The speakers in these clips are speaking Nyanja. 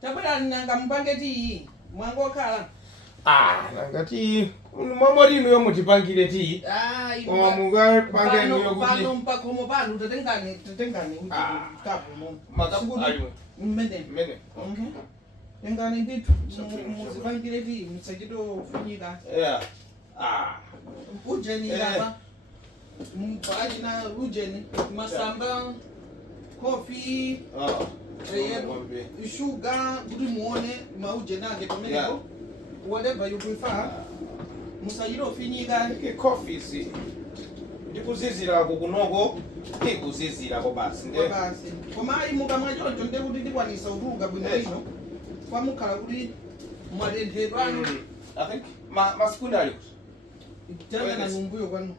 Tabula nanga mpange tii mwango kala. Nanga tii mamori ino mutipangire tii. Muga pange ino kuti. Pano mpako mo pano tetengane kapu mo. Makapu aliwe. Mene. Tengane nditu muzipangire tii msajito funyika. Yeah. Ujeni lapa. Mpaji na ujeni masamba coffee sugar kuti muone maujeni ake pamenepo whatever you prefer musajiro finyika coffee si ndikuzizira kunoko ndikuzizira ko basi nde basi koma imuka mwachocho nde kuti ndikwanisa utuluka bwino ino kwamukhala kuti mwatenthedwa ano I think masikuni ali jana na numbuyo kwano.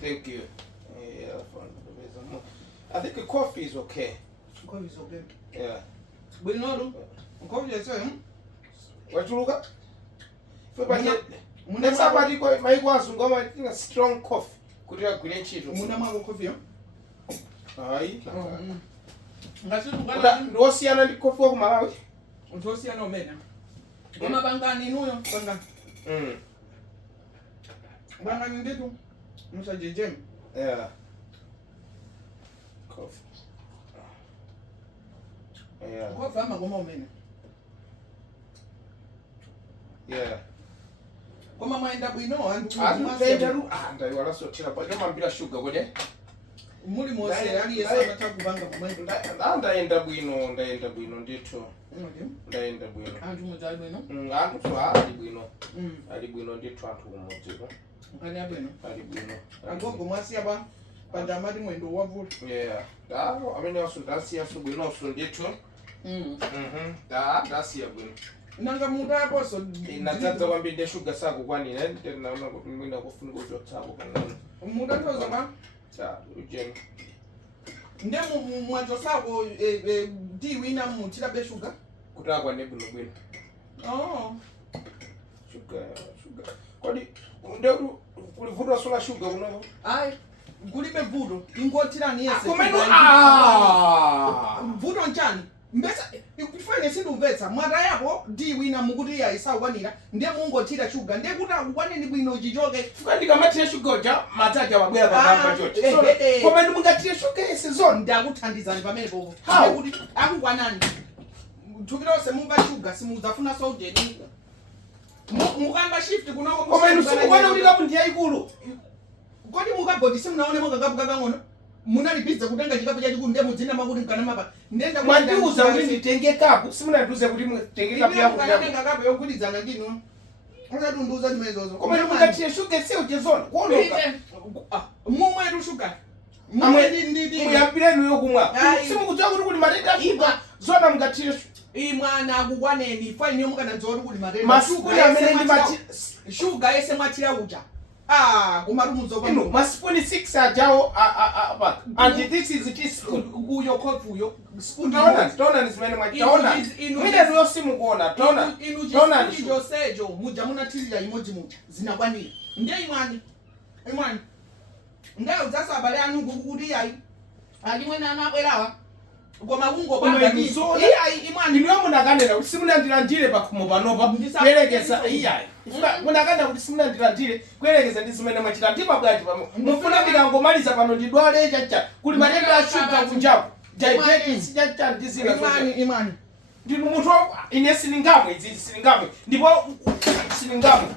Thank you. I think the coffee is okay. Coffee is okay. Yeah. But no, coffee is okay. What you look at? Next somebody my was a strong coffee. Could you have green cheese? Munama coffee. Aye. Rosiana di coffee of Malawi. Rosiana mena. Kama bangani nuyo bangani. Bangani ndetu msajejem. Yeah. Coffee. Yeah. Coffee ama goma mena. Yeah. Kama maenda bwino anda wala so tira pa joma bila sugar gode. Muri mose ali yesa batakubanga kumenda. Ndaenda bwino ndithu. Ndaenda bwino. Antu mutali bwino? Antu so ali bwino. Ali bwino ndithu antu kumutiko. Ngani abwino? Ali bwino. Agogo mwasi aba pandamati mwendo wavula. Yeah. Amene wasundasi aso bwino so ndithu. Dasi bwino. Nanga muda boso inatata kwambiri sugar sako kwanira naona kuti mwina kufuna kuchotsapo kana muda toza ba ujeni nde mwacho sako di wina mutira be sugar kutakwa nebuno bwino sugar kodi nde kulivutwa sola sugar kunopo kulibe vudo ingotira ni yese komeno vudo njani mbesa ikufane sindumvetsa mwata yako di wina mukuti yaisakwanira ndiye mungotira sugar ndiye kuti akukwaneni bwino chichoke fuka ndikamatira sugar ja mataja wabwera pamamba choti koma ndimungatire sugar yese zone ndakuthandizani pamenepo kuti akukwanani thupilose mumva sugar simudzafuna sojeni mukamba shift kunoko koma inu simukwana kuti kapu ndiyayikulu kodi mukabodi simunaonemo kakapu kakang'ono munalipiza kutenga chikapu chachikulu ndiye mudzina makuti mkana mapa ndenda mwandiuza kuti nditenge kapu simunandiuze kuti mutenge kapu yako kutenga kapu yogulizana ndinu usatunduza chimezozo koma mungatire sugar sio jezona kuonoka mumwetu sugar muyambirenu yokumwa simukudziwa kuti kuli matenda sugar zona mungatire imwana akukwaneni fine yo mukanadzora kuti matenda masukuni amene ndi sugar yese mwatira uja kumarumuzo kwano masipuni 6 ajawo apa and this is teaspoon uyo kofu uyo spoon tona nizimene mwachaona mwine ndiyo simukuona tona nijo sejo muja munatirira imoji muja zinakwanira ndiye imwani ndiye udzasa abale anu kuti yayi alimwene anabwerawa koma kungo banga nizo imwani niyo munakanena kuti simunandilandire pakhomo panopa kuyerekeza iyayi munakanena kuti simunandilandire kuyerekeza ndi zimene mwachita ndipo bwaji pamo mufuna ndikangomaliza pano ndidwale chacha kuli matenda ashuga kunjapo diabetes chacha ndizina imani ndinu munthu ine siningamwe izi siningamwe ndipo siningamwe